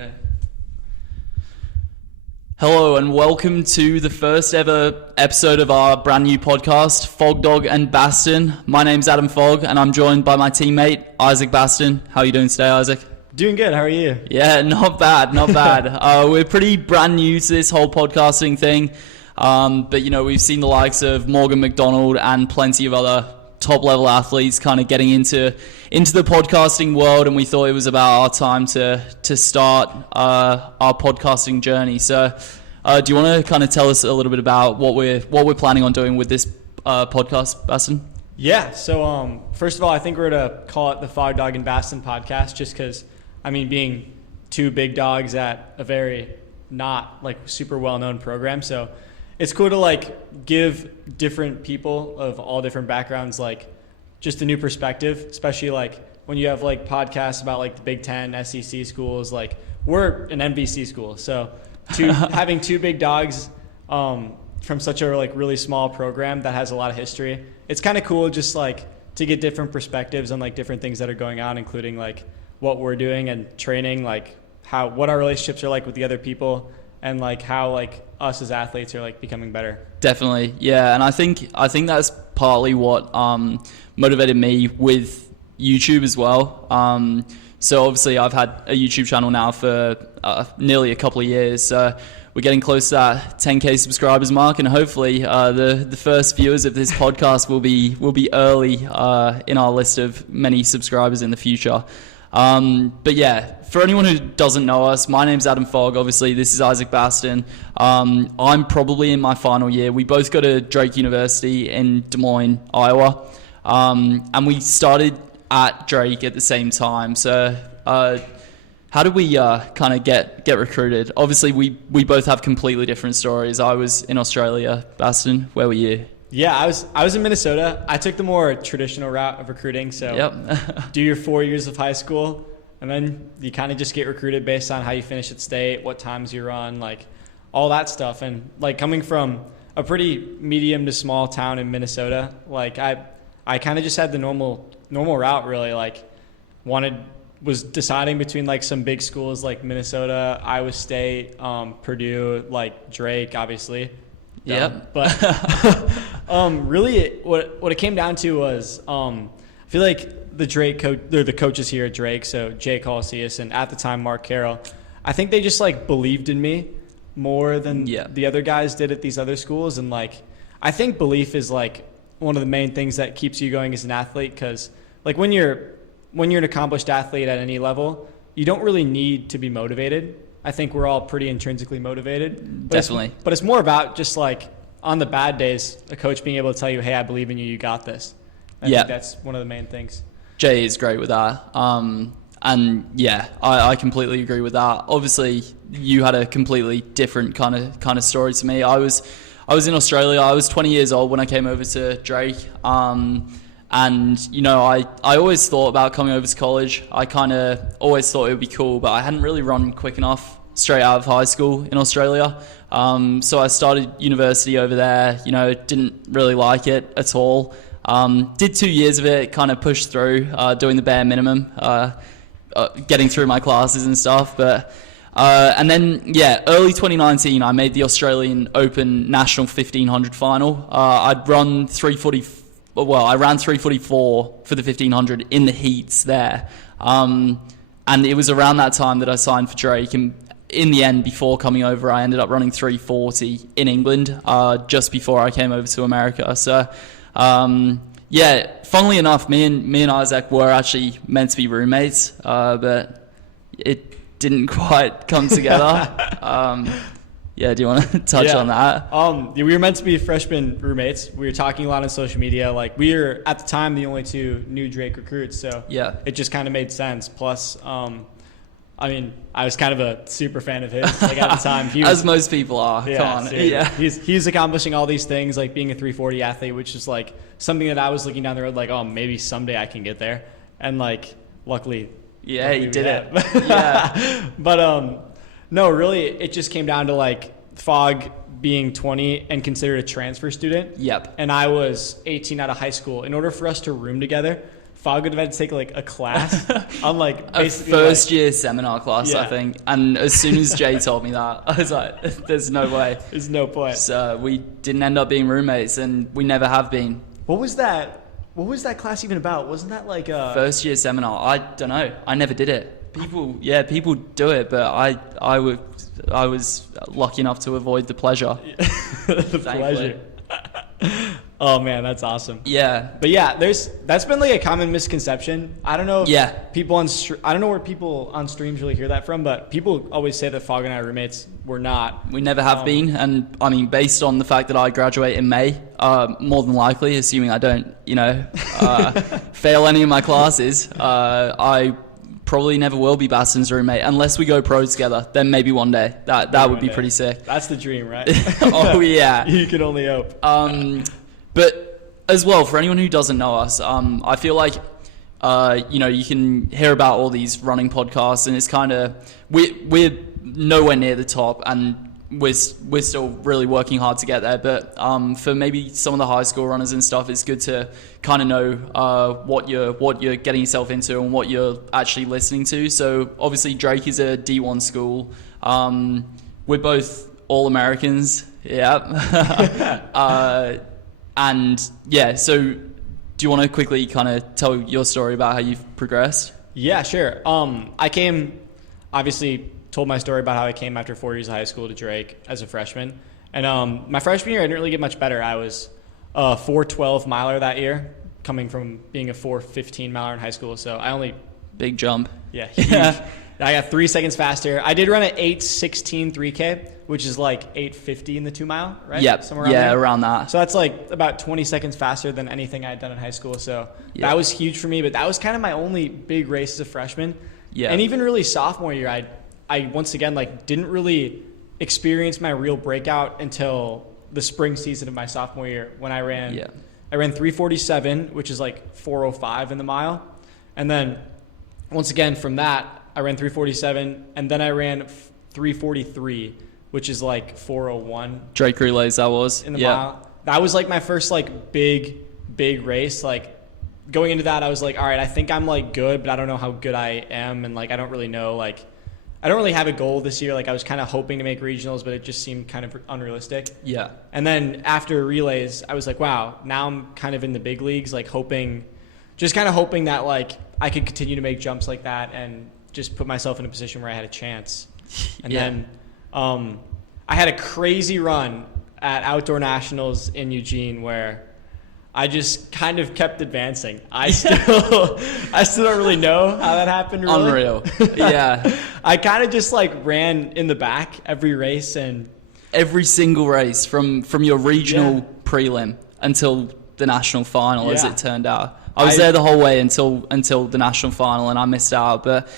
go. Hello and welcome to the first ever episode of our brand new podcast, Fogdog and Basten. My name's Adam Fogg and I'm joined by my teammate, Isaac Basten. How are you doing today, Isaac? Doing good. How are you? Yeah, not bad. We're pretty brand new to this whole podcasting thing. But, we've seen the likes of Morgan McDonald and plenty of other top-level athletes kind of getting into the podcasting world, and we thought it was about our time to start our podcasting journey. So do you want to kind of tell us a little bit about what we're planning on doing with this podcast, Basten? Yeah, so first of all, I think we're going to call it the Fogdog and Basten podcast just because, being two big dogs at a very not super well-known program, so it's cool to give different people of all different backgrounds just a new perspective, especially when you have podcasts about the Big Ten, SEC schools. We're an MVC school, so having two big dogs from such a really small program that has a lot of history, it's kind of cool just to get different perspectives on different things that are going on, including what we're doing and training, what our relationships are with the other people, and how us as athletes are becoming better. Definitely, yeah, and I think that's partly what motivated me with YouTube as well. So obviously I've had a YouTube channel now for nearly a couple of years. So we're getting close to that 10K subscribers mark, and hopefully the first viewers of this podcast will be early in our list of many subscribers in the future. But yeah, for anyone who doesn't know us, my name's Adam Fogg. Obviously, this is Isaac Basten. I'm probably in my final year. We both go to Drake University in Des Moines, Iowa. And we started at Drake at the same time. So how did we kind of get recruited? Obviously, we both have completely different stories. I was in Australia. Basten, where were you? Yeah, I was in Minnesota. I took the more traditional route of recruiting. So yep. Do your 4 years of high school, and then you kind of just get recruited based on how you finish at state, what times you run, all that stuff. And coming from a pretty medium to small town in Minnesota, I kind of just had the normal route really. Was deciding between some big schools like Minnesota, Iowa State, Purdue, Drake, obviously. Yep. But really, what it came down to was I feel the Drake the coaches here at Drake, so Jay Colacius and at the time Mark Carroll, I think they just believed in me more than the other guys did at these other schools, and I think belief is one of the main things that keeps you going as an athlete, because when you're an accomplished athlete at any level, you don't really need to be motivated. I think we're all pretty intrinsically motivated. Definitely. But it's more about just on the bad days, a coach being able to tell you, hey, I believe in you, you got this. I think that's one of the main things. Jay is great with that. And yeah, I completely agree with that. Obviously, you had a completely different kind of story to me. I was in Australia. I was 20 years old when I came over to Drake. And, I always thought about coming over to college. I kind of always thought it would be cool, but I hadn't really run quick enough straight out of high school in Australia. So I started university over there, didn't really like it at all. Did 2 years of it, kind of pushed through, doing the bare minimum, getting through my classes and stuff. But and then, early 2019, I made the Australian Open National 1500 final. I ran 344 for the 1500 in the heats there. And it was around that time that I signed for Drake. And in the end, before coming over, I ended up running 340 in England just before I came over to America. So, funnily enough, me and Isaac were actually meant to be roommates, but it didn't quite come together. Do you want to touch on that? We were meant to be freshman roommates. We were talking a lot on social media. We were, at the time, the only two new Drake recruits, so it just kind of made sense. Plus, I was kind of a super fan of his. At the time, he was, as most people are. Come on. He's accomplishing all these things, being a 340 athlete, which is something that I was looking down the road, maybe someday I can get there. And luckily, he did it. But no, really, it just came down to Fogg being 20 and considered a transfer student. Yep. And I was 18 out of high school. In order for us to room together, Fogg would have had to take like a class on like basically a first year seminar class, Yeah. I think. And as soon as Jay told me that, I was like, there's no way. There's no point. So we didn't end up being roommates, and we never have been. What was that class even about? Wasn't that like a First year seminar? I don't know. I never did it. People do it, but I was lucky enough to avoid the pleasure. the pleasure? Oh man, that's awesome. Yeah. But yeah, that's been like a common misconception. I don't know. Yeah. I don't know where people on streams really hear that from, but people always say that Fogg and I are roommates. We're not. We never have been, and I mean, based on the fact that I graduate in May, more than likely, assuming I don't, fail any of my classes, I probably never will be Basten's roommate unless we go pro together. Then maybe one day. That would be pretty sick. That's the dream, right? Oh yeah. You can only hope. But as well, for anyone who doesn't know us, I feel like you can hear about all these running podcasts, and it's kind of we're nowhere near the top, and we're still really working hard to get there. But for maybe some of the high school runners and stuff, it's good to kind of know what you're getting yourself into and what you're actually listening to. So obviously Drake is a D1 school. We're both all Americans. Yeah. And yeah, so do you want to quickly kind of tell your story about how you've progressed? Yeah, sure. Obviously told my story about how I came after 4 years of high school to Drake as a freshman. And my freshman year, I didn't really get much better. I was a 4:12 miler that year, coming from being a 4:15 miler in high school. So I only... Big jump. Yeah, huge. I got 3 seconds faster. I did run an 8:16 3K, which is like 8:50 in the 2 mile, right? Yep. Somewhere around there. Around that. So that's like about 20 seconds faster than anything I had done in high school. So that was huge for me, but that was kind of my only big race as a freshman. Yeah. And even really sophomore year, I once again like didn't really experience my real breakout until the spring season of my sophomore year when I ran 3:47, which is like 4:05 in the mile. And then once again from that, I ran 3:47, and then I ran 3:43, which is like 4:01. Drake relays, that was. In the mile. That was like my first like big race. Like going into that, I was like, all right, I think I'm like good, but I don't know how good I am. And like, I don't really know, like, I don't really have a goal this year. Like I was kind of hoping to make regionals, but it just seemed kind of unrealistic. Yeah. And then after relays, I was like, wow, now I'm kind of in the big leagues, like hoping that like I could continue to make jumps like that and just put myself in a position where I had a chance. And then I had a crazy run at Outdoor Nationals in Eugene where I just kind of kept advancing. I still don't really know how that happened. Really. Unreal. Yeah. I kind of just like ran in the back every race, and every single race from your regional prelim until the national final, as it turned out. I was there the whole way until the national final, and I missed out. But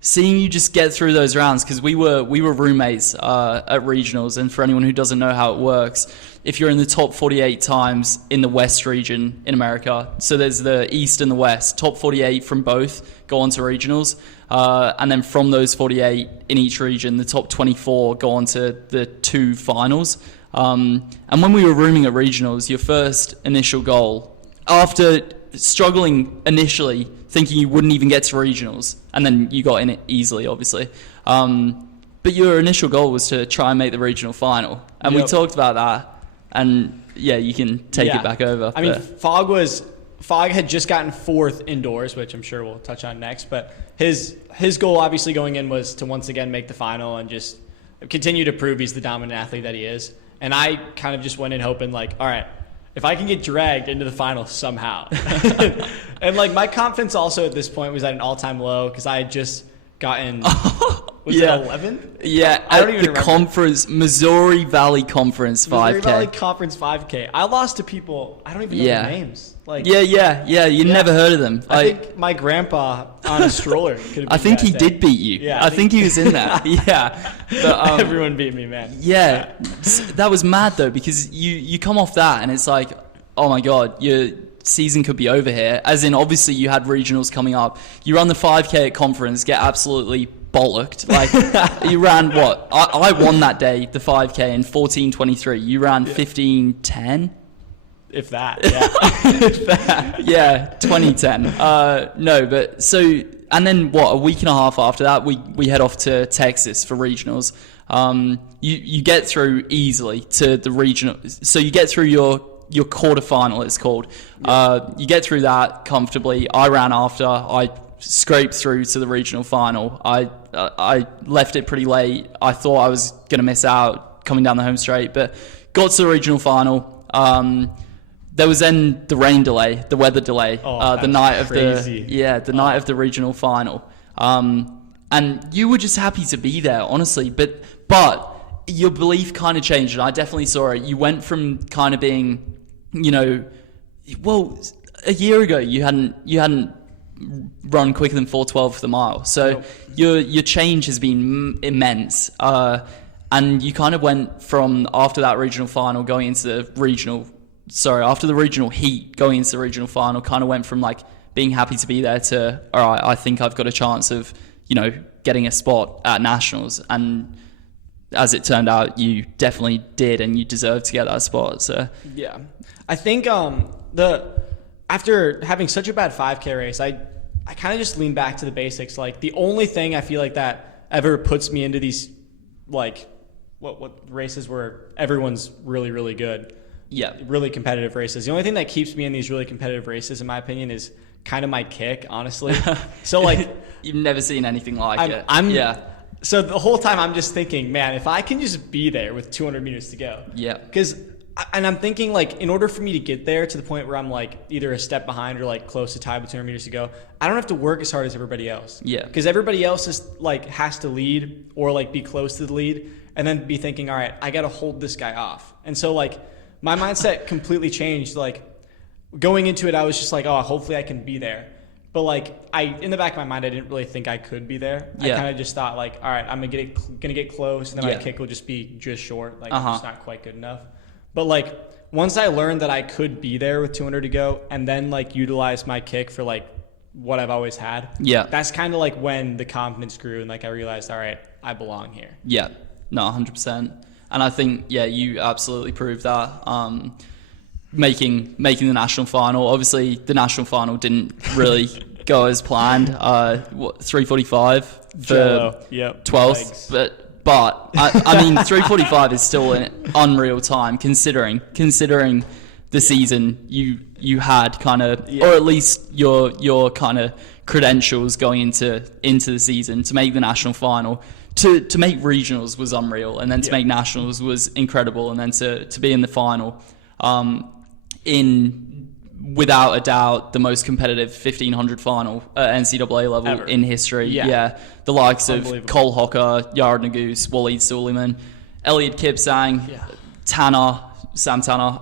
seeing you just get through those rounds, because we were roommates at regionals, and for anyone who doesn't know how it works, if you're in the top 48 times in the West region in America, so there's the East and the West, top 48 from both go on to regionals, and then from those 48 in each region, the top 24 go on to the 2 finals. And when we were rooming at regionals, your first initial goal, after struggling initially, thinking you wouldn't even get to regionals, and then you got in it easily, obviously. But your initial goal was to try and make the regional final. And we talked about that. And yeah, you can take it back over. I mean, Fogg had just gotten 4th indoors, which I'm sure we'll touch on next. But his goal, obviously, going in was to once again make the final and just continue to prove he's the dominant athlete that he is. And I kind of just went in hoping, like, all right, if I can get dragged into the final somehow. And like my confidence also at this point was at an all-time low because I had just gotten was it 11th? Yeah, I don't even the remember. Conference, Missouri Valley Conference 5K. Missouri Valley Conference 5K. I lost to people, I don't even know their names. Like you never heard of them. I think my grandpa on a stroller could have I think he did beat you. Yeah, I think he was in there. Yeah. But, everyone beat me, man. Yeah. That was mad though, because you come off that and it's like, oh my God, your season could be over here. As in, obviously you had regionals coming up. You run the 5K at conference, get absolutely bollocked. Like you ran what? I won that day, the 5K in 14:23. You ran 15:10. If that, yeah. If that, yeah, 2010. No, but so, and then what, a week and a half after that, we head off to Texas for regionals. You get through easily to the regional, so you get through your quarterfinal, it's called. You get through that comfortably. I ran after. I scraped through to the regional final. I left it pretty late. I thought I was going to miss out coming down the home straight, but got to the regional final. There was then the rain delay, the weather delay, the night of the night of the regional final. And you were just happy to be there, honestly. But your belief kind of changed, and I definitely saw it. You went from kind of being, well, a year ago you hadn't run quicker than 4:12 for the mile. So your change has been immense. And you kind of went from, after that regional final, going into the regional. After the regional heat, going into the regional final, kind of went from like being happy to be there to, all right, I think I've got a chance of, getting a spot at nationals. And as it turned out, you definitely did, and you deserved to get that spot. So yeah, I think after having such a bad 5K race, I kind of just leaned back to the basics. Like the only thing I feel like that ever puts me into these like what races where everyone's really, really good. Yeah, really competitive races. The only thing that keeps me in these really competitive races, in my opinion, is kind of my kick, honestly. So like, you've never seen anything like it. So the whole time I'm just thinking, man, if I can just be there with 200 meters to go. Yeah. And I'm thinking like, in order for me to get there to the point where I'm like either a step behind or like close to tie with 200 meters to go, I don't have to work as hard as everybody else. Yeah. Because everybody else is like has to lead or like be close to the lead, and then be thinking, all right, I got to hold this guy off. And so like, my mindset completely changed. Like going into it, I was just like, oh, hopefully I can be there. But like in the back of my mind, I didn't really think I could be there. Yeah. I kind of just thought like, all right, I'm gonna get close, and then my kick will just be just short. Like it's not quite good enough. But like once I learned that I could be there with 200 to go, and then like utilize my kick for like what I've always had. Yeah. That's kind of like when the confidence grew, and like I realized, all right, I belong here. Yeah. No, 100%. And I think, you absolutely proved that. Making the national final. Obviously, the national final didn't really go as planned. 3:45 for 12th, but I mean, 3:45 is still an unreal time considering the season you had, kind of, or at least your kind of credentials going into the season to make the national final. To make regionals was unreal, and then to make nationals was incredible, and then to be in the final, in without a doubt the most competitive 1500 final at NCAA level ever in history. Yeah, the likes of Cole Hocker, Yared Naguse, Waleed Suleiman, Elliot Kipsang, Sam Tanner,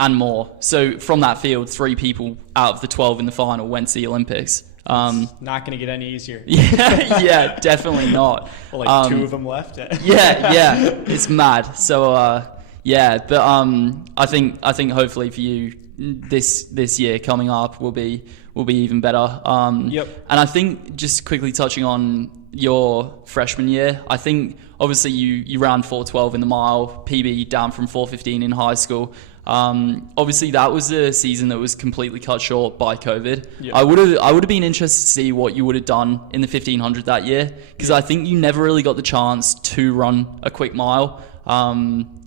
and more. So from that field, 3 people out of the 12 in the final went to the Olympics. It's not going to get any easier. Yeah, definitely not. Well, like 2 of them left. yeah, it's mad. So but I think hopefully for you this year coming up will be even better. And I think just quickly touching on your freshman year, I think obviously you ran 4:12 in the mile, PB down from 4:15 in high school. Obviously that was a season that was completely cut short by COVID. I would have been interested to see what you would have done in the 1500 that year, because I think you never really got the chance to run a quick mile.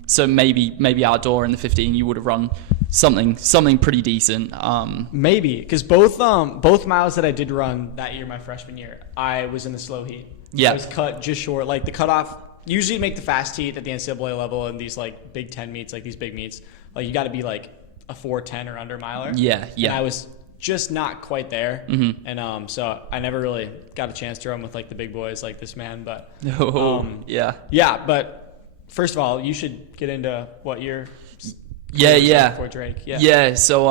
So maybe outdoor in the 15 you would have run something pretty decent. Maybe, because both miles that I did run that year, my freshman year, I was in the slow heat. Yeah, I was cut just short. Like the cutoff, usually make the fast heat at the NCAA level and these like Big Ten meets, like these big meets. Like you got to be like a 4:10 or under miler. Yeah. And I was just not quite there, and so I never really got a chance to run with like the big boys like this man. But But first of all, you should get into what your before Drake. So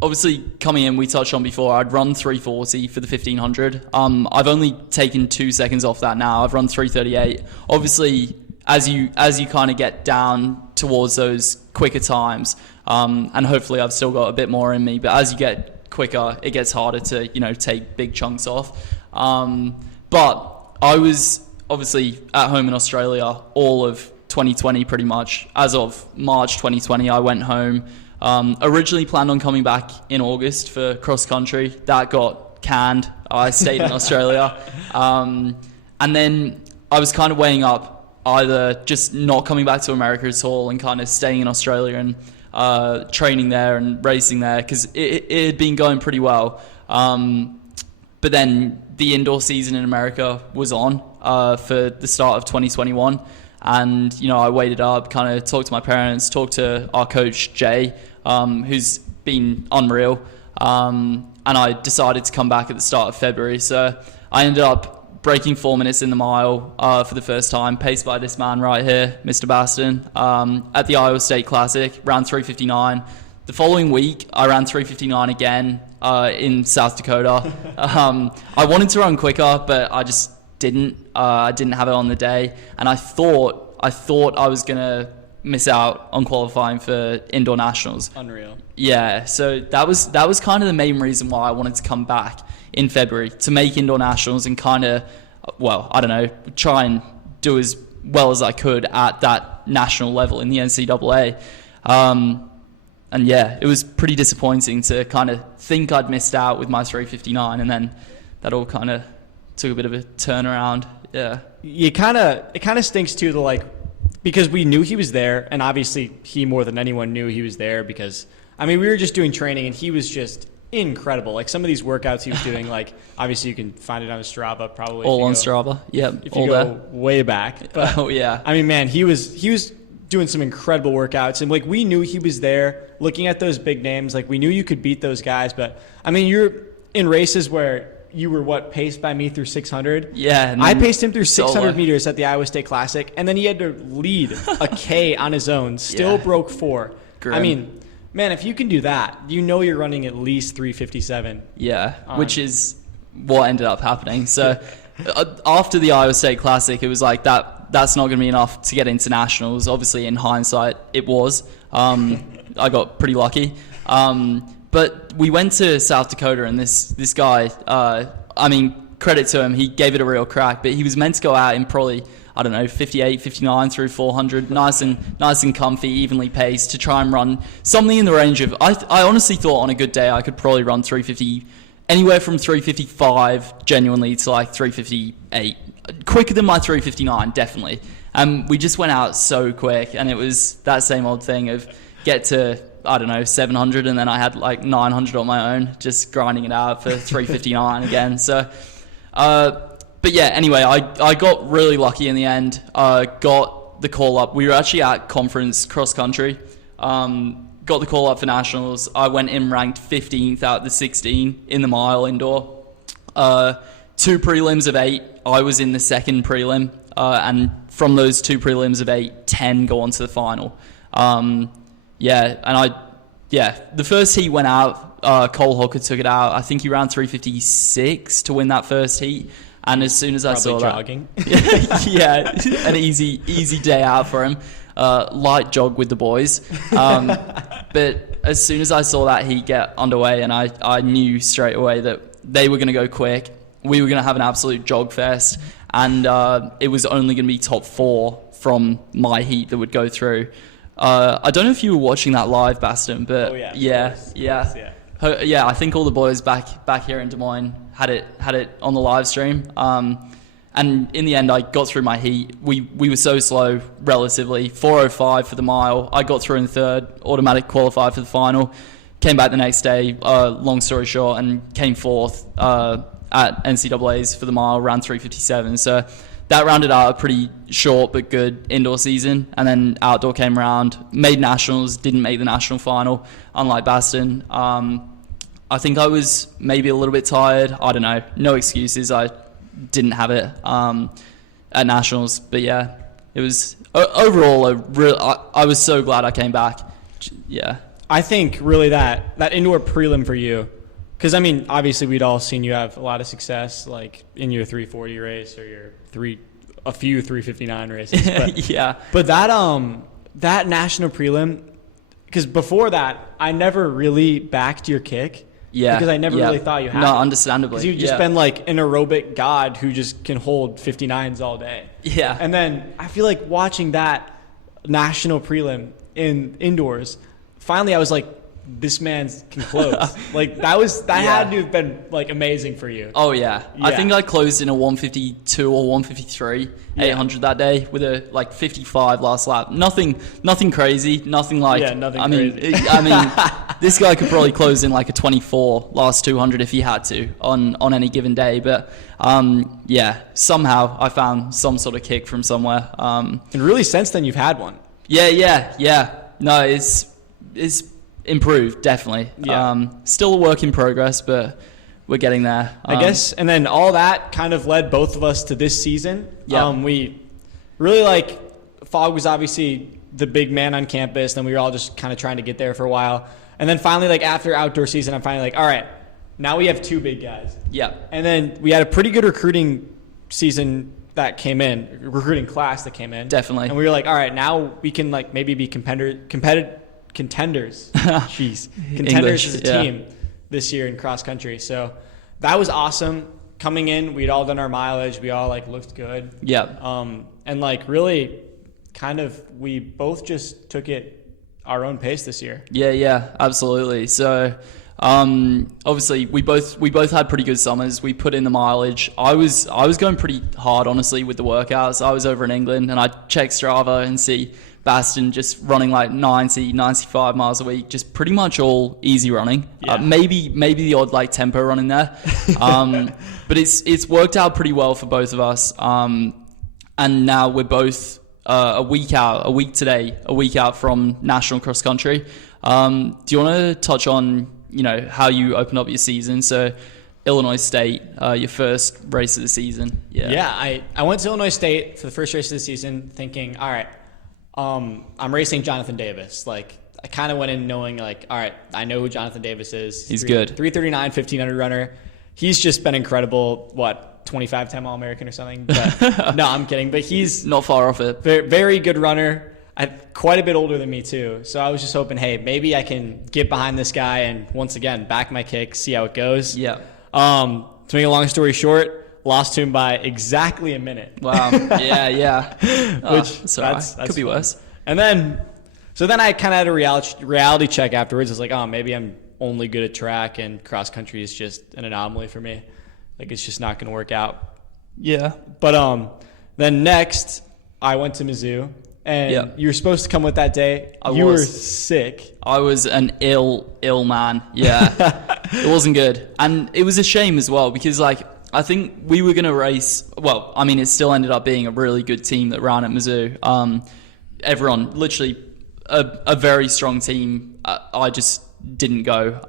obviously coming in, we touched on before, I'd run 3:40 for the 1500. I've only taken 2 seconds off that now. I've run 3:38. Obviously, as you kind of get down towards those quicker times, and hopefully I've still got a bit more in me, but as you get quicker, it gets harder to take big chunks off. But I was obviously at home in Australia all of 2020 pretty much. As of March 2020, I went home. Originally planned on coming back in August for cross country. That got canned. I stayed in Australia. And then I was kind of weighing up either just not coming back to America at all and kind of staying in Australia and training there and racing there, because it had been going pretty well. But then the indoor season in America was on for the start of 2021. And, I waited up, kind of talked to my parents, talked to our coach, Jay, who's been unreal. And I decided to come back at the start of February. So I ended up breaking 4 minutes in the mile for the first time, paced by this man right here, Mr. Basten, at the Iowa State Classic, ran 3:59. The following week, I ran 3:59 again in South Dakota. I wanted to run quicker, but I just didn't. I didn't have it on the day, and I thought I was gonna miss out on qualifying for indoor nationals. Unreal. Yeah, so that was kind of the main reason why I wanted to come back in February, to make indoor nationals and kind of, try and do as well as I could at that national level in the NCAA. And yeah, it was pretty disappointing to kind of think I'd missed out with my 3:59, and then that all kind of took a bit of a turnaround. Yeah. It kind of stinks too, because we knew he was there, and obviously he more than anyone knew he was there, because we were just doing training and he was just incredible. Like some of these workouts he was doing, obviously you can find it on Strava probably. All on Strava. Yeah. If you go way back. But, oh yeah. Man, he was doing some incredible workouts, and we knew he was there. Looking at those big names, we knew you could beat those guys. But you're in races where you were paced by me through 600. Yeah, I paced him through 600 meters at the Iowa State Classic, and then he had to lead a K on his own. Still broke 4. Grim. Man, if you can do that, you're running at least 3:57. Yeah, which is what ended up happening. So after the Iowa State Classic, it was like that's not going to be enough to get into nationals. Obviously, in hindsight, it was. I got pretty lucky. But we went to South Dakota, and this guy, credit to him, he gave it a real crack, but he was meant to go out in probably, 58, 59 through 400, nice and comfy, evenly paced, to try and run something in the range of, I honestly thought on a good day I could probably run 350, anywhere from 355 genuinely to 358. Quicker than my 359, definitely. We just went out so quick, and it was that same old thing of get to 700, and then I had 900 on my own, just grinding it out for 359 again. So, but yeah, anyway, I got really lucky in the end. Got the call up. We were actually at conference cross country. Got the call up for nationals. I went in ranked 15th out of the 16 in the mile indoor. 2 prelims of 8. I was in the second prelim, and from those 2 prelims of 8, 10 go on to the final. The first heat went out. Cole Hawker took it out. I think he ran 3:56 to win that first heat. And as soon as I saw jogging. that, yeah, an easy day out for him. Light jog with the boys. But as soon as I saw that heat get underway, and I knew straight away that they were going to go quick. We were going to have an absolute jog fest, and it was only going to be top 4 from my heat that would go through. I don't know if you were watching that live, Basten, but I think all the boys back here in Des Moines had it on the live stream. And in the end, I got through my heat. We were so slow, relatively. 4:05 for the mile. I got through in third, automatic qualified for the final. Came back the next day, long story short, and came fourth at NCAA's for the mile, ran 3:57. So that rounded out a pretty short but good indoor season. And then outdoor came around, made nationals, didn't make the national final, unlike Basten. I think I was maybe a little bit tired. I don't know. No excuses. I didn't have it at nationals. But yeah, it was overall I was so glad I came back. Yeah. I think really that indoor prelim for you, because obviously we'd all seen you have a lot of success in your 340 race or your a few 359 races. But, yeah. But that national prelim, because before that I never really backed your kick. Yeah. Because I never really thought you had. No, understandably. Because you've just been an aerobic god who just can hold 59s all day. Yeah. And then I feel like watching that national prelim indoors. Finally, I was like, this man can close. Like that had to have been like amazing for you. Oh yeah. I think I closed in a 152 or 153 800 that day with a like 55 last lap. Nothing crazy. Nothing like. Nothing crazy. I mean, this guy could probably close in like a 24 last 200 if he had to on any given day. But somehow I found some sort of kick from somewhere. And really, since then you've had one. Yeah. No, it's improved, definitely. Still a work in progress, but we're getting there. I guess, and then all that kind of led both of us to this season. We really Fog was obviously the big man on campus, and we were all just kind of trying to get there for a while. And then finally, after outdoor season, I'm finally all right, now we have two big guys. Yeah. And then we had a pretty good recruiting season that came in, recruiting class that came in. Definitely. And we were all right, now we can maybe be contenders. Jeez. Contenders as a team this year in cross country. So that was awesome. Coming in, we'd all done our mileage. We all looked good. Yeah. And really kind of we both just took it our own pace this year. Yeah, absolutely. So obviously we both had pretty good summers. We put in the mileage. I was going pretty hard, honestly, with the workouts. I was over in England and I checked Strava and see Basten just running 90, 95 miles a week, just pretty much all easy running. Maybe the odd tempo run in there. But it's worked out pretty well for both of us. And now we're both a week out from national cross country. Do you want to touch on how you opened up your season? So Illinois State, your first race of the season. I went to Illinois State for the first race of the season thinking, all right, I'm racing Jonathan Davis. I kind of went in knowing all right, I know who Jonathan Davis is. He's good. 339, 1500 runner. He's just been incredible. 25-time All-American or something? But no, I'm kidding. But he's not far off it. Very, very good runner. Quite a bit older than me too. So I was just hoping, hey, maybe I can get behind this guy and once again back my kick, see how it goes. Yeah. To make a long story short, lost to him by exactly a minute. Wow. Yeah. Which that's could be worse. And then I kind of had a reality check afterwards. It's maybe I'm only good at track and cross country is just an anomaly for me. It's just not going to work out. Yeah. But then next I went to Mizzou. And you were supposed to come with that day. You were sick. I was an ill man. Yeah. It wasn't good. And it was a shame as well because I think we were going to race. Well, I mean, it still ended up being a really good team that ran at Mizzou. Everyone, literally a very strong team. I just didn't go.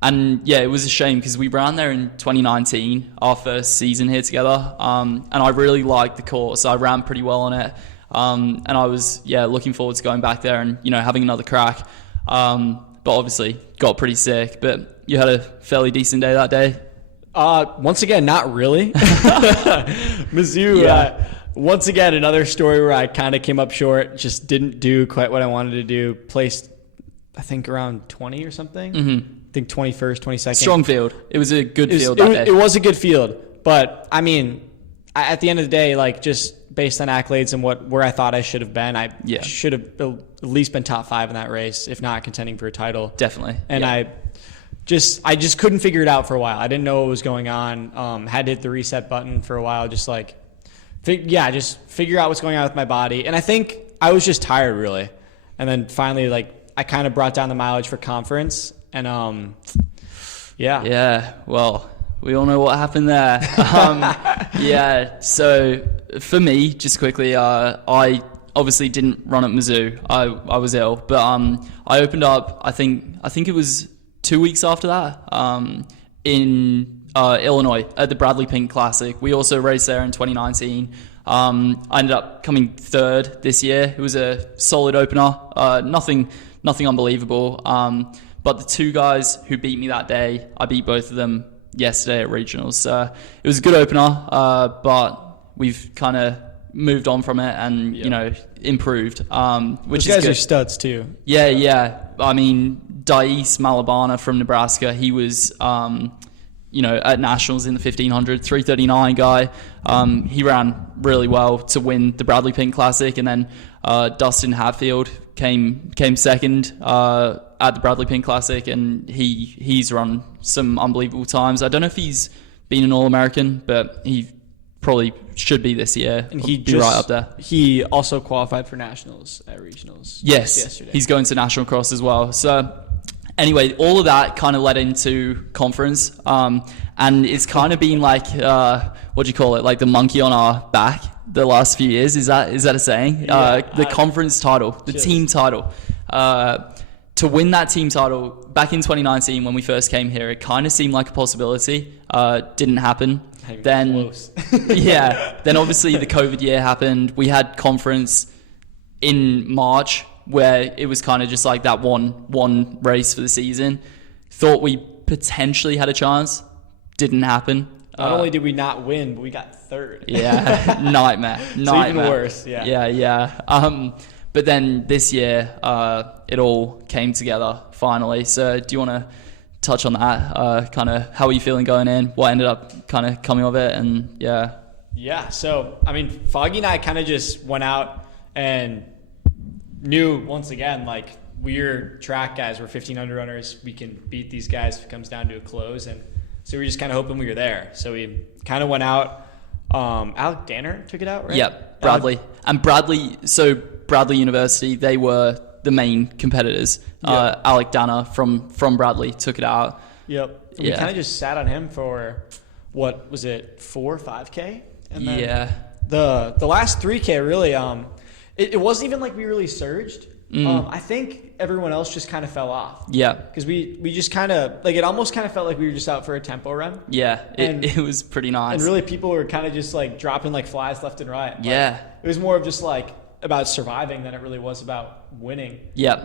And yeah, it was a shame because we ran there in 2019, our first season here together. And I really liked the course. I ran pretty well on it. And I was, looking forward to going back there and, having another crack. But obviously got pretty sick. But you had a fairly decent day that day? Once again, not really. Mizzou, once again, another story where I kind of came up short, just didn't do quite what I wanted to do. Placed, I think, around 20 or something. Mm-hmm. I think 21st, 22nd. Strong field. It was a good field that day. It was a good field. But, I mean, at the end of the day, just based on accolades and where I thought I should have been, I should have at least been top 5 in that race, if not contending for a title. Definitely. And I just couldn't figure it out for a while. I didn't know what was going on. Had to hit the reset button for a while, just figure out what's going on with my body. And I think I was just tired, really. And then finally, I kind of brought down the mileage for conference. And, Yeah, well, we all know what happened there. So for me, just quickly, I obviously didn't run at Mizzou. I was ill. But I opened up, I think it was 2 weeks after that, in Illinois at the Bradley Pink Classic. We also raced there in 2019. I ended up coming third this year. It was a solid opener. Nothing unbelievable. But the two guys who beat me that day, I beat both of them yesterday at regionals. It was a good opener, but we've kind of moved on from it and improved. Which Those is guys good. are studs too. Yeah. I mean, Dais Malabana from Nebraska, he was at nationals in the 1500, 3:39 guy. He ran really well to win the Bradley Pink Classic, and then Dustin Hatfield came second at the Bradley Pink Classic, and he's run some unbelievable times. I don't know if he's been an All-American, but he probably should be this year. And be right up there. He also qualified for nationals at regionals. Yes, yesterday. He's going to national cross as well. So anyway, all of that kind of led into conference, and it's kind of been like what do you call it? Like the monkey on our back the last few years. Is that a saying? Yeah, the conference title, the team title. To win that team title back in 2019 when we first came here, it kind of seemed like a possibility. Didn't happen. Then close. Then obviously the COVID year happened. We had conference in March where it was kind of just like that one race for the season. Thought we potentially had a chance. Didn't happen. Not only did we not win, but we got third. Yeah, nightmare. So even worse. Yeah. But then this year, it all came together finally. So do you want to touch on that? Kind of how are you feeling going in? What ended up kind of coming of it? And yeah. Yeah. So, I mean, Foggy and I kind of just went out and knew once again, like, we're track guys. We're 1,500 runners. We can beat these guys if it comes down to a close. And so we were just kind of hoping we were there. So we kind of went out. Alec Danner took it out, right? Yep, Bradley. And Bradley University, they were the main competitors. Yep. Alec Danner from Bradley took it out. Yep. We kind of just sat on him for, what was it, 4 or 5K? And then the last 3K really, it wasn't even like we really surged. I think everyone else just kind of fell off. Yeah. Because we just kind of, like, it almost kind of felt like we were just out for a tempo run. Yeah, it was pretty nice. And really people were kind of just like dropping like flies left and right. Yeah. It was more of just like about surviving than it really was about winning. Yeah.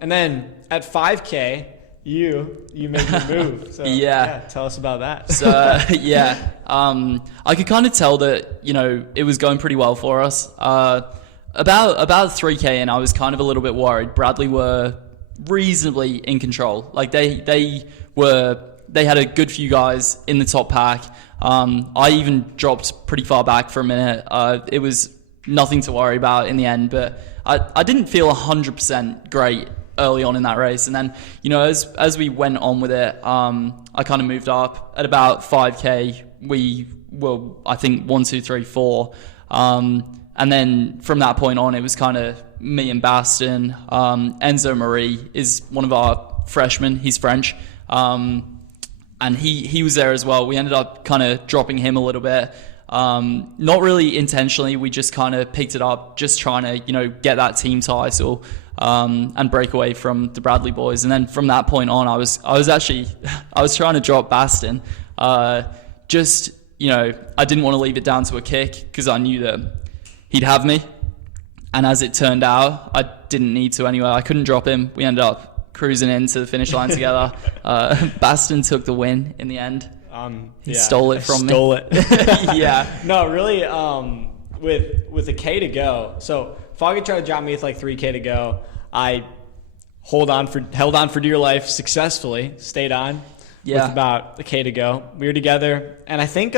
And then at 5K, you made your move. So yeah, tell us about that. So I could kind of tell that, it was going pretty well for us. About 3K and I was kind of a little bit worried. Bradley were reasonably in control. Like they had a good few guys in the top pack. I even dropped pretty far back for a minute. It was nothing to worry about in the end, but I didn't feel 100% great early on in that race. And then, as we went on with it, I kind of moved up at about 5K. We were, I think, 1, 2, 3, 4. And then from that point on, it was kind of me and Basten. Enzo Marie is one of our freshmen. He's French. And he was there as well. We ended up kind of dropping him a little bit. Not really intentionally. We just kind of picked it up, just trying to, get that team title and break away from the Bradley boys. And then from that point on, I was trying to drop Basten. I didn't want to leave it down to a kick because I knew that he'd have me, and as it turned out, I didn't need to anyway. I couldn't drop him. We ended up cruising into the finish line together. Basten took the win in the end. He stole it from me. Stole it. Yeah. No, really. With a K to go. So Foggy tried to drop me with like 3K to go. I held on for dear life successfully. Stayed on. Yeah. With about a K to go. We were together, and I think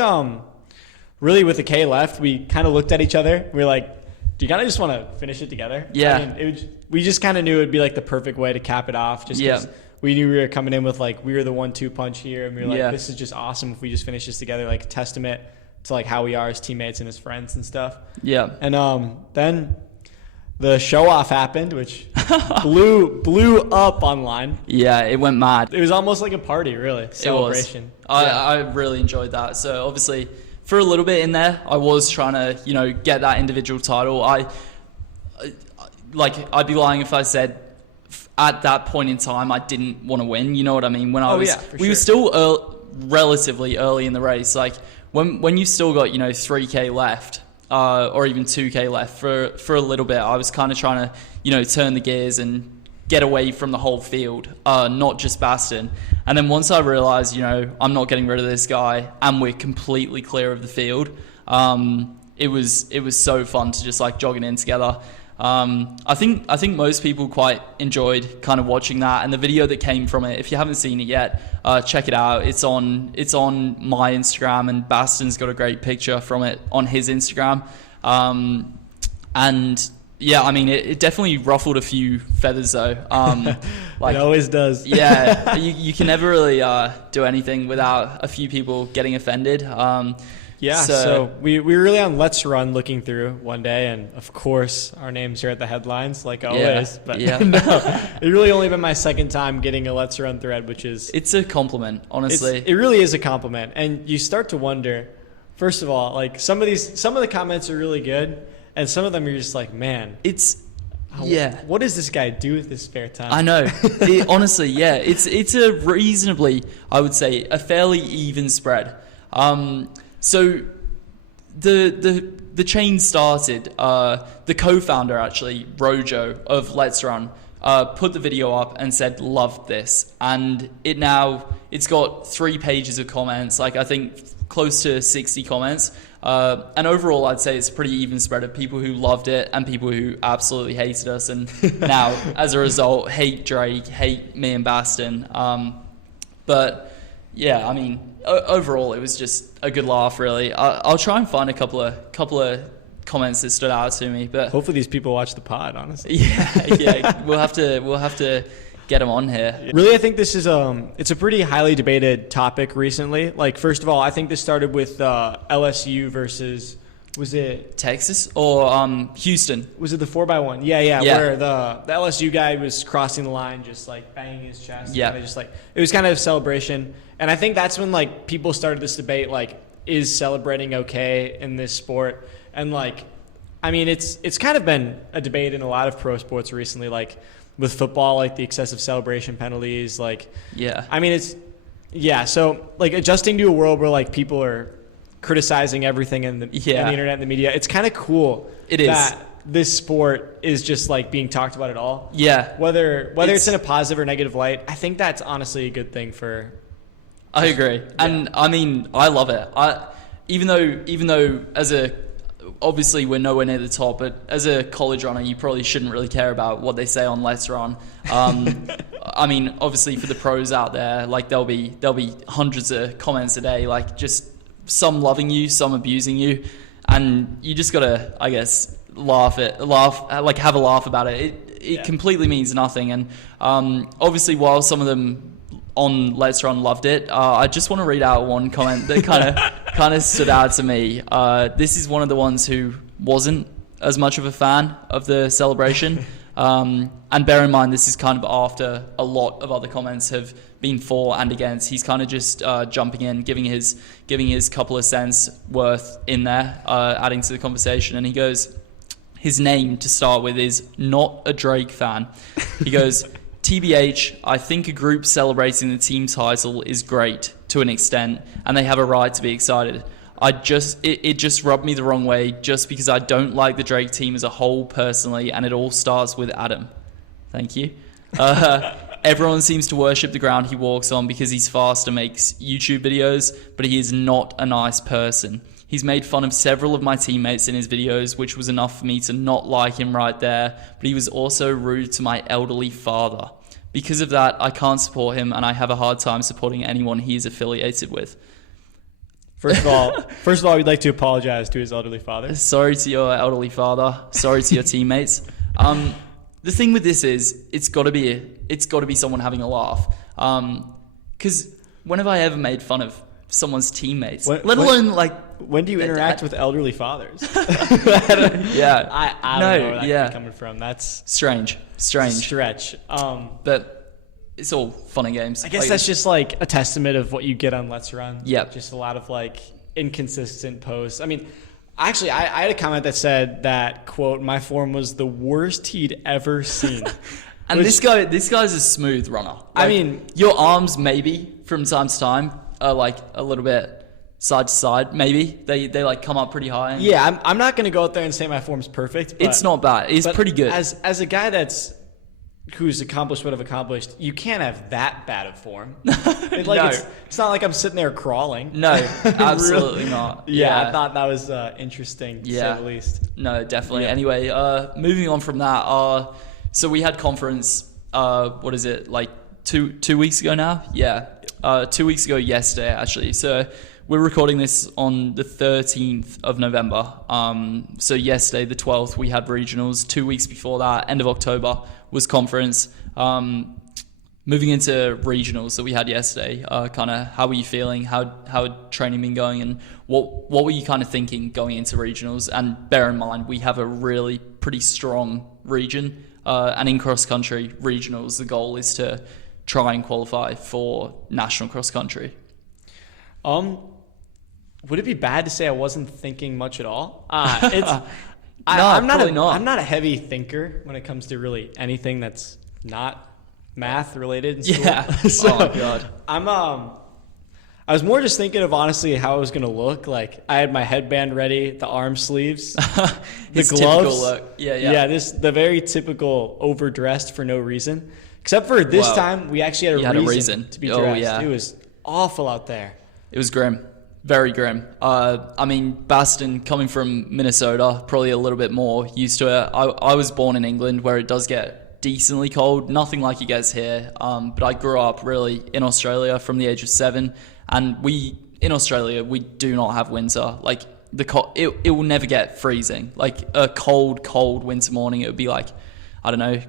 really, with the K left, we kind of looked at each other. We were like, do you kind of just want to finish it together? Yeah. I mean, we just kind of knew it would be like the perfect way to cap it off. Just because we knew we were coming in with like, we were the 1-2 punch here. And we were like, this is just awesome if we just finish this together. Like a testament to like how we are as teammates and as friends and stuff. Yeah. And then the show off happened, which blew up online. Yeah, it went mad. It was almost like a party, really. Celebration. I really enjoyed that. So obviously, for a little bit in there, I was trying to, get that individual title. I'd be lying if I said at that point in time I didn't want to win. You know what I mean? When we were still relatively early in the race. Like when you still got 3K left, or even 2K left for a little bit, I was kind of trying to turn the gears and get away from the whole field, not just Basten. And then once I realized, I'm not getting rid of this guy and we're completely clear of the field, it was so fun to just like jogging in together. I think most people quite enjoyed kind of watching that, and the video that came from it. If you haven't seen it yet, check it out. It's on my Instagram, and Basten's got a great picture from it on his Instagram. And yeah, I mean, it definitely ruffled a few feathers though. Like, it always does. Yeah, you can never really do anything without a few people getting offended. Yeah, so we were really on Let's Run looking through one day, and of course our names are at the headlines like always. But yeah. No, it really only been my second time getting a Let's Run thread, which is... It's a compliment, honestly. It really is a compliment, and you start to wonder, first of all, like some of the comments are really good, and some of them you're just like, man, what does this guy do with his spare time? I know. Honestly, yeah, it's a reasonably, I would say, a fairly even spread. So the chain started, the co-founder actually, Rojo of Let's Run, put the video up and said, loved this. And it's got 3 pages of comments, like I think close to 60 comments. And overall, I'd say it's a pretty even spread of people who loved it and people who absolutely hated us. And now, as a result, hate Drake, hate me and Basten. But yeah, I mean, overall, it was just a good laugh, really. I'll try and find a couple of comments that stood out to me, but hopefully these people watch the pod, honestly. Yeah, we'll have to get them on here. Really, I think this is it's a pretty highly debated topic recently. Like, first of all, I think this started with LSU versus, was it Texas or Houston? Was it the 4x1? Yeah. Where the LSU guy was crossing the line, just like banging his chest. Yeah. And it was kind of a celebration. And I think that's when like people started this debate, like, is celebrating okay in this sport? And like, I mean, it's kind of been a debate in a lot of pro sports recently, like with football, like the excessive celebration penalties, like, yeah. I mean, so like adjusting to a world where like people are criticizing everything in the internet and the media. It's kind of cool. It is. That this sport is just like being talked about at all. Yeah. Whether it's in a positive or negative light, I think that's honestly a good thing for. I agree, and I mean, I love it. Even though obviously we're nowhere near the top, but as a college runner, you probably shouldn't really care about what they say on Let's Run. I mean, obviously for the pros out there, like there'll be hundreds of comments a day, like just some loving you, some abusing you, and you just gotta, I guess, have a laugh about it. It completely means nothing, and obviously while some of them on Let's Run loved it, I just want to read out one comment that kind of stood out to me. This is one of the ones who wasn't as much of a fan of the celebration, and bear in mind this is kind of after a lot of other comments have been for and against. He's kind of just jumping in, giving his couple of cents worth in there, adding to the conversation, and he goes, his name to start with is not a Drake fan. He goes, TBH, I think a group celebrating the team title is great to an extent, and they have a right to be excited. It just rubbed me the wrong way just because I don't like the Drake team as a whole personally, and it all starts with Adam. Thank you. Everyone seems to worship the ground he walks on because he's fast and makes YouTube videos, but he is not a nice person. He's made fun of several of my teammates in his videos, which was enough for me to not like him right there, but he was also rude to my elderly father. Because of that, I can't support him, and I have a hard time supporting anyone he is affiliated with. First of all, we'd like to apologize to his elderly father. Sorry to your elderly father. Sorry to your teammates. The thing with this is, it's got to be someone having a laugh. Because when have I ever made fun of someone's teammates? When do you interact with elderly fathers? I don't know where that's coming from. That's strange. Stretch. But it's all fun and games. I guess that's just like a testament of what you get on Let's Run. Yeah. Just a lot of like inconsistent posts. I mean, actually, I had a comment that said that, quote, my form was the worst he'd ever seen. And this guy's a smooth runner. Like, I mean, your arms maybe from time to time are like a little bit side to side, maybe they like come up pretty high. Yeah, I'm not going to go out there and say my form's perfect. But, it's not bad. It's pretty good. As a guy that's who's accomplished what I've accomplished, you can't have that bad of form. No. It's not like I'm sitting there crawling. No, absolutely not. Yeah, I thought that was interesting, to say the least. No, definitely. Yeah. Anyway, moving on from that, so we had conference, what is it, like two weeks ago now? Yeah, 2 weeks ago yesterday, actually. So we're recording this on the 13th of November. So yesterday, the 12th, we had regionals. 2 weeks before that, end of October, was conference. Moving into regionals that we had yesterday, kind of how were you feeling? How had training been going? And what were you kind of thinking going into regionals? And bear in mind, we have a really pretty strong region. And in cross country regionals, the goal is to try and qualify for national cross country. Would it be bad to say I wasn't thinking much at all? I'm not. I'm not a heavy thinker when it comes to really anything that's not math related in school. Yeah. So, oh my god. I was more just thinking of honestly how it was gonna look. Like I had my headband ready, the arm sleeves, the gloves. Typical look. Yeah. The very typical overdressed for no reason. Except for this time, we actually had a reason to be dressed. Oh, yeah. It was awful out there. It was grim. Very grim. I mean, Basten, coming from Minnesota, probably a little bit more used to it. I was born in England where it does get decently cold. Nothing like it gets here. But I grew up really in Australia from the age of 7. And in Australia, we do not have winter. Like, it will never get freezing. Like, a cold winter morning, it would be like, I don't know,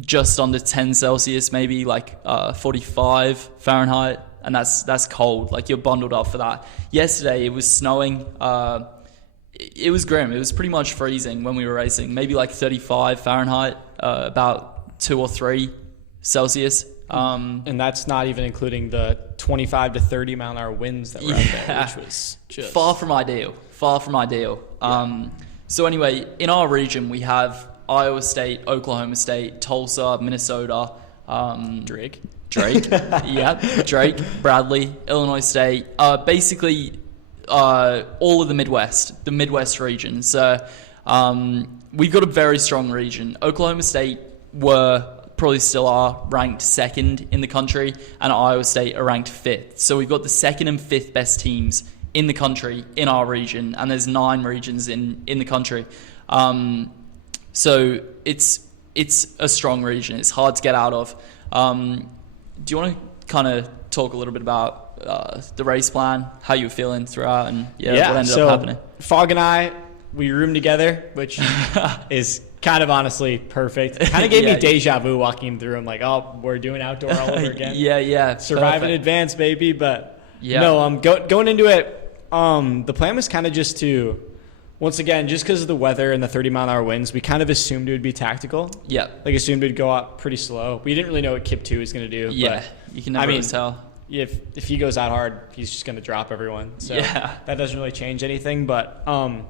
just under 10 Celsius, maybe like 45 Fahrenheit. And that's cold. Like, you're bundled up for that. Yesterday, it was snowing. It was grim. It was pretty much freezing when we were racing. Maybe like 35 Fahrenheit, about 2 or 3 Celsius. And that's not even including the 25 to 30 mile an hour winds that were out there, which was just far from ideal. So anyway, in our region, we have Iowa State, Oklahoma State, Tulsa, Minnesota, Drake, yeah, Drake, Bradley, Illinois State, basically all of the Midwest region. So we've got a very strong region. Oklahoma State probably still are ranked 2nd in the country, and Iowa State are ranked 5th. So we've got the 2nd and 5th best teams in the country in our region, and there's 9 regions in the country. So it's a strong region. It's hard to get out of. Do you want to kind of talk a little bit about the race plan, how you were feeling throughout, and what ended up happening? Fog and I, we roomed together, which is kind of honestly perfect. Kind of gave me deja vu walking through. I'm like, oh, we're doing outdoor all over again. Yeah. Survive in advance, baby. But no, going into it, the plan was kind of just to, once again, just because of the weather and the 30 mile an hour winds, we kind of assumed it would be tactical. Yeah. Like assumed it would go up pretty slow. We didn't really know what Kip 2 was going to do. Yeah. But, you can never really tell. If he goes out hard, he's just going to drop everyone. So that doesn't really change anything. But kind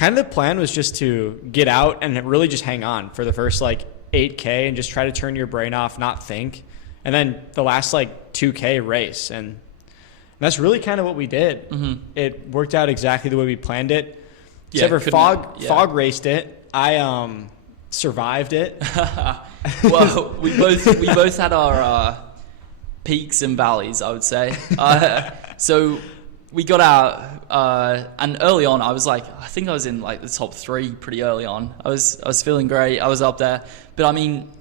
of the plan was just to get out and really just hang on for the first like 8K and just try to turn your brain off, not think. And then the last like 2K race. And that's really kind of what we did. Mm-hmm. It worked out exactly the way we planned it. Except for Fog raced it. I survived it. Well, we both had our peaks and valleys, I would say. So we got out, and early on, I think I was in like the top 3 pretty early on. I was feeling great. I was up there, but I mean,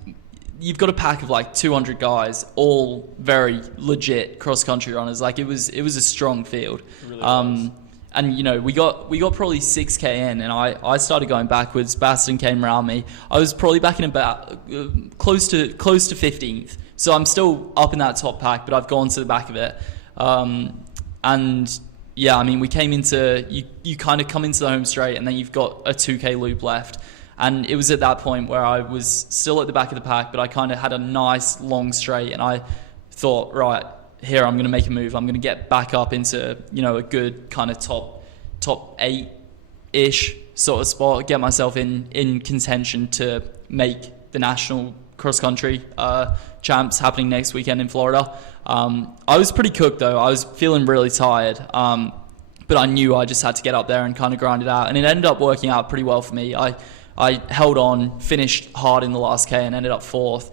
you've got a pack of like 200 guys, all very legit cross country runners. Like it was a strong field. It really was. And we got probably 6K in, and I started going backwards. Basten came around me. I was probably back in about close to 15th. So I'm still up in that top pack, but I've gone to the back of it. And yeah, I mean, we came into you kind of come into the home straight, and then you've got a 2K loop left. And it was at that point where I was still at the back of the pack, but I kind of had a nice long straight, and I thought, right, here I'm going to make a move. I'm going to get back up into a good kind of top 8-ish sort of spot, get myself in contention to make the national cross country champs happening next weekend in Florida. I was pretty cooked though. I was feeling really tired, but I knew I just had to get up there and kind of grind it out, and it ended up working out pretty well for me. I held on, finished hard in the last K and ended up 4th.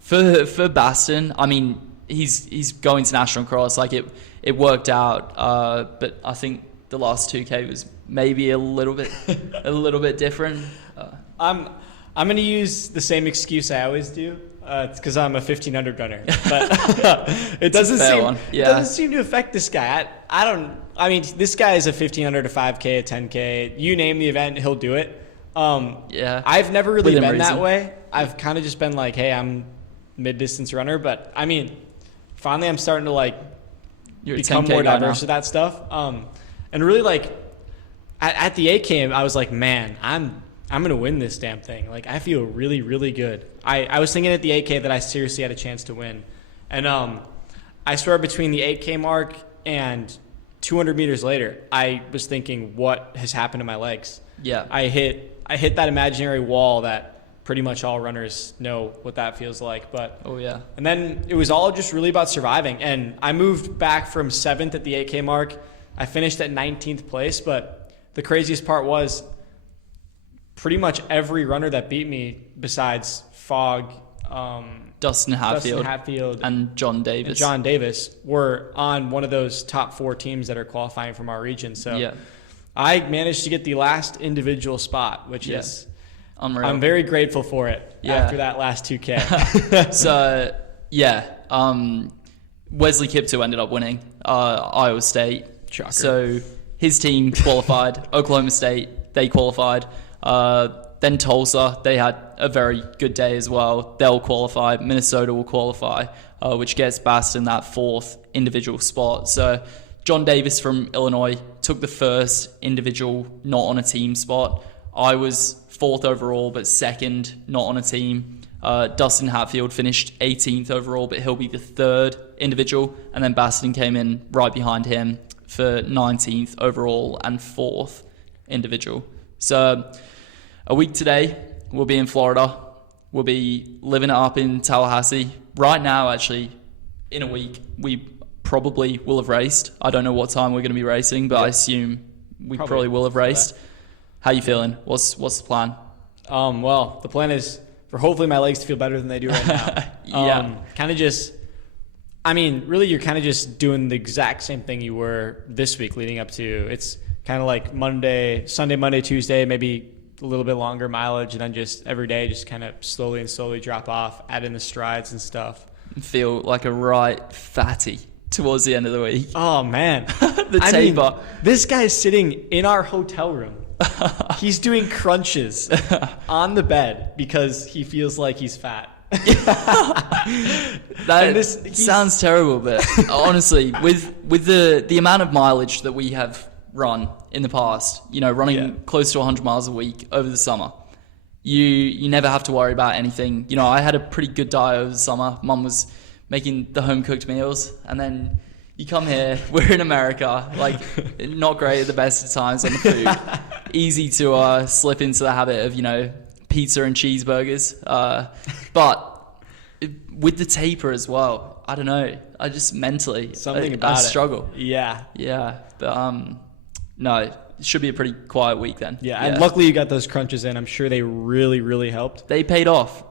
For Basten, I mean, he's going to National Cross. Like it worked out, but I think the last 2K was maybe a little bit different. I'm going to use the same excuse I always do. It's because I'm a 1500 runner, but it doesn't seem to affect this guy. I mean, this guy is a 1500, a 5K, a 10K. You name the event, he'll do it. I've never really been that way. I've kind of just been like, hey, I'm mid-distance runner, but I mean, finally I'm starting to like become more diverse with that stuff. And really like at the 8K, I was like, man, I'm going to win this damn thing. Like, I feel really, really good. I was thinking at the 8K that I seriously had a chance to win. And I swear between the 8K mark and 200 meters later, I was thinking, what has happened to my legs? Yeah. I hit that imaginary wall that pretty much all runners know what that feels like. But oh, yeah. And then it was all just really about surviving. And I moved back from 7th at the 8K mark. I finished at 19th place. But the craziest part was pretty much every runner that beat me besides Fog, Dustin Hatfield and John Davis were on one of those top 4 teams that are qualifying from our region. So I managed to get the last individual spot, which is unreal. I'm very grateful for it after that last 2K. So, Wesley Kipto ended up winning Iowa State. Shocker. So his team qualified. Oklahoma State, they qualified. Then Tulsa, they had a very good day as well. They'll qualify. Minnesota will qualify, which gets Basten that 4th individual spot. So John Davis from Illinois took the first individual not on a team spot. I was 4th overall, but 2nd not on a team. Dustin Hatfield finished 18th overall, but he'll be the 3rd individual. And then Basten came in right behind him for 19th overall and 4th individual. So a week today, we'll be in Florida. We'll be living it up in Tallahassee. Right now, actually, in a week, we probably will have raced. I don't know what time we're going to be racing, but I assume we probably will have raced. How you feeling? What's the plan? Well, the plan is for hopefully my legs to feel better than they do right now. Kind of just, I mean, really you're kind of just doing the exact same thing you were this week leading up to. It's kind of like Sunday, Monday, Tuesday, maybe a little bit longer mileage, and then just every day just kind of slowly drop off, add in the strides and stuff. Feel like a right fatty towards the end of the week. Oh, man. The taper. This guy's sitting in our hotel room. He's doing crunches on the bed because he feels like he's fat. Sounds terrible, but honestly, with the amount of mileage that we have run in the past, running close to 100 miles a week over the summer, you never have to worry about anything. I had a pretty good diet over the summer. Mum was making the home cooked meals, and then you come here, we're in America, like not great at the best of times on the food. Easy to slip into the habit of, pizza and cheeseburgers. But with the taper as well, I don't know. I just mentally, I struggle. Yeah. Yeah. But no, it should be a pretty quiet week then. Yeah. And luckily you got those crunches in. I'm sure they really, really helped. They paid off.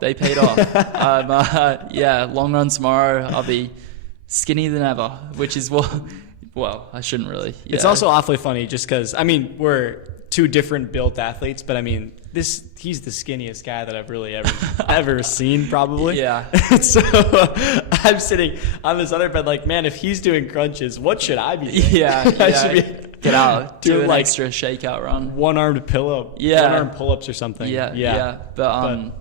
Long run tomorrow, I'll be skinnier than ever, which is well, I shouldn't really. Yeah. It's also awfully funny just because, we're two different built athletes, but he's the skinniest guy that I've really ever seen, probably. Yeah. So I'm sitting on this other bed like, man, if he's doing crunches, what should I be doing? Yeah. I should be get out, do an extra shakeout run. One-armed pillow. Yeah. One-armed pull-ups or something. Yeah. But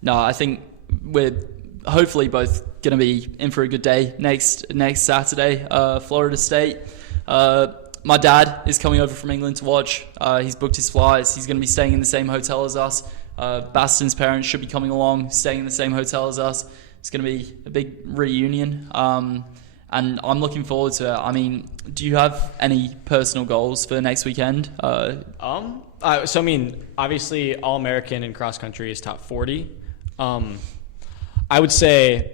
no, I think we're hopefully both going to be in for a good day next Saturday, Florida State. My dad is coming over from England to watch. He's booked his flights. He's going to be staying in the same hotel as us. Basten's parents should be coming along, staying in the same hotel as us. It's going to be a big reunion, and I'm looking forward to it. Do you have any personal goals for next weekend? Obviously, All-American in cross country is top 40. I would say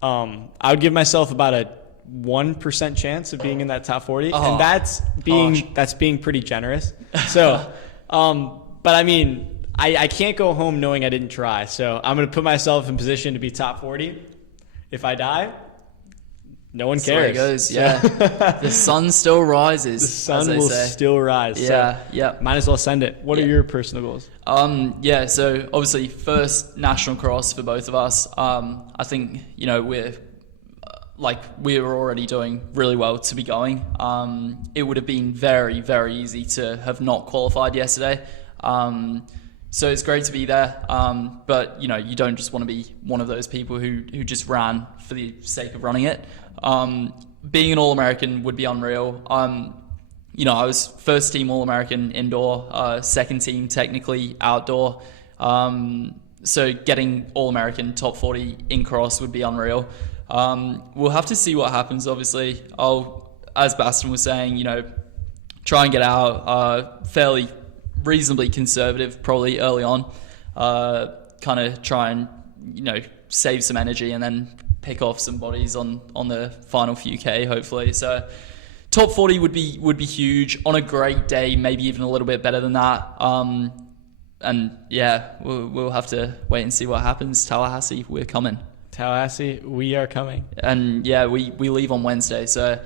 I would give myself about a 1% chance of being in that top 40, and that's being pretty generous. So But I mean, I can't go home knowing I didn't try. So I'm going to put myself in position to be top 40. If I die, no one cares. There it goes, yeah. The sun still rises. The sun will still rise. Yeah, so yeah. Might as well send it. What are your personal goals? Yeah, so obviously first national cross for both of us. I think, we were already doing really well to be going. It would have been very, very easy to have not qualified yesterday. So it's great to be there. But, you don't just want to be one of those people who just ran for the sake of running it. Being an All-American would be unreal. I was first team All-American indoor, second team technically outdoor. So getting All-American top 40 in cross would be unreal. We'll have to see what happens, obviously. As Basten was saying, try and get out fairly reasonably conservative probably early on. Kind of try and, save some energy and then pick off some bodies on the final few K, hopefully. So top 40 would be huge. On a great day, maybe even a little bit better than that. And yeah, we'll have to wait and see what happens. Tallahassee, we're coming. Tallahassee, we are coming. And yeah, we leave on Wednesday, so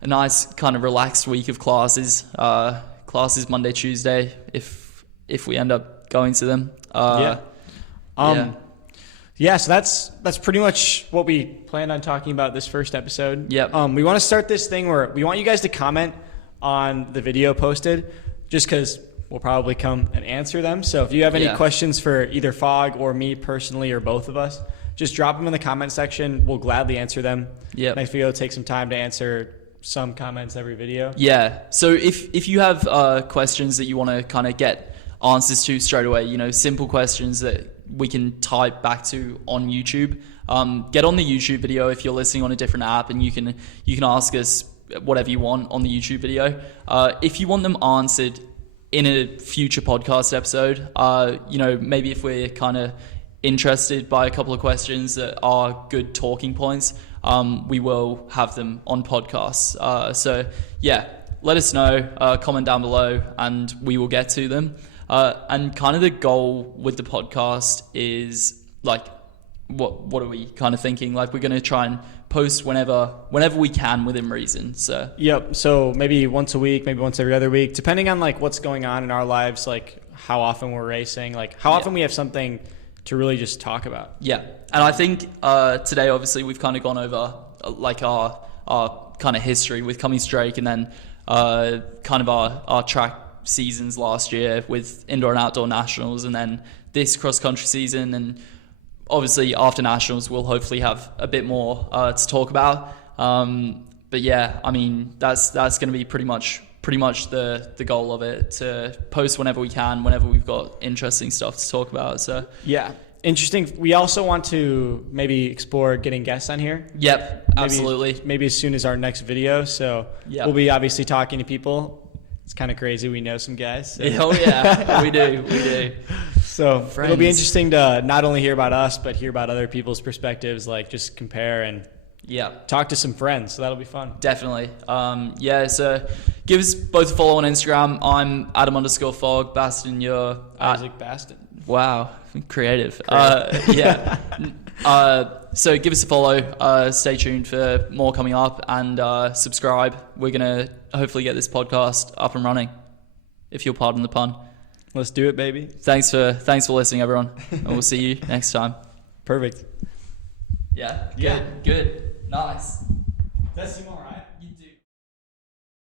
a nice kind of relaxed week of classes. Classes Monday, Tuesday, if we end up going to them. Yeah, so that's pretty much what we planned on talking about this first episode. Yep. We want to start this thing where we want you guys to comment on the video posted, just because we'll probably come and answer them. So if you have any questions for either Fog or me personally or both of us, just drop them in the comment section. We'll gladly answer them. Yep. Next video, take some time to answer some comments every video. Yeah. So if you have questions that you want to kind of get answers to straight away, simple questions that we can type back to on YouTube, get on the YouTube video if you're listening on a different app, and you can ask us whatever you want on the YouTube video. If you want them answered in a future podcast episode, maybe if we're kind of interested by a couple of questions that are good talking points, we will have them on podcasts. So yeah, let us know, comment down below, and we will get to them. And kind of the goal with the podcast is what are we kind of thinking? We're going to try and post whenever we can within reason. So yep. So maybe once a week, maybe once every other week, depending on what's going on in our lives, how often we're racing, how often we have something to really just talk about. Yeah. And I think today, obviously, we've kind of gone over our kind of history with Cummings Drake, and then kind of our track seasons last year with indoor and outdoor nationals, and then this cross country season. And obviously after nationals, we'll hopefully have a bit more to talk about. But yeah, I mean, that's going to be pretty much the goal of it, to post whenever we can, whenever we've got interesting stuff to talk about. So yeah, interesting. We also want to maybe explore getting guests on here. Yep, absolutely. Maybe as soon as our next video. So we'll be obviously talking to people. It's kind of crazy. We know some guys. So. Oh yeah, we do. So friends. It'll be interesting to not only hear about us, but hear about other people's perspectives, just compare and talk to some friends. So that'll be fun. Definitely. So give us both a follow on Instagram. I'm Adam_Fog. Basten, you're Isaac Basten. Wow, creative. So give us a follow. Stay tuned for more coming up, and subscribe. We're gonna hopefully get this podcast up and running, if you'll pardon the pun. Let's do it, baby. Thanks for listening, everyone, and we'll see you next time. Perfect. Yeah. Good. Nice. That's more.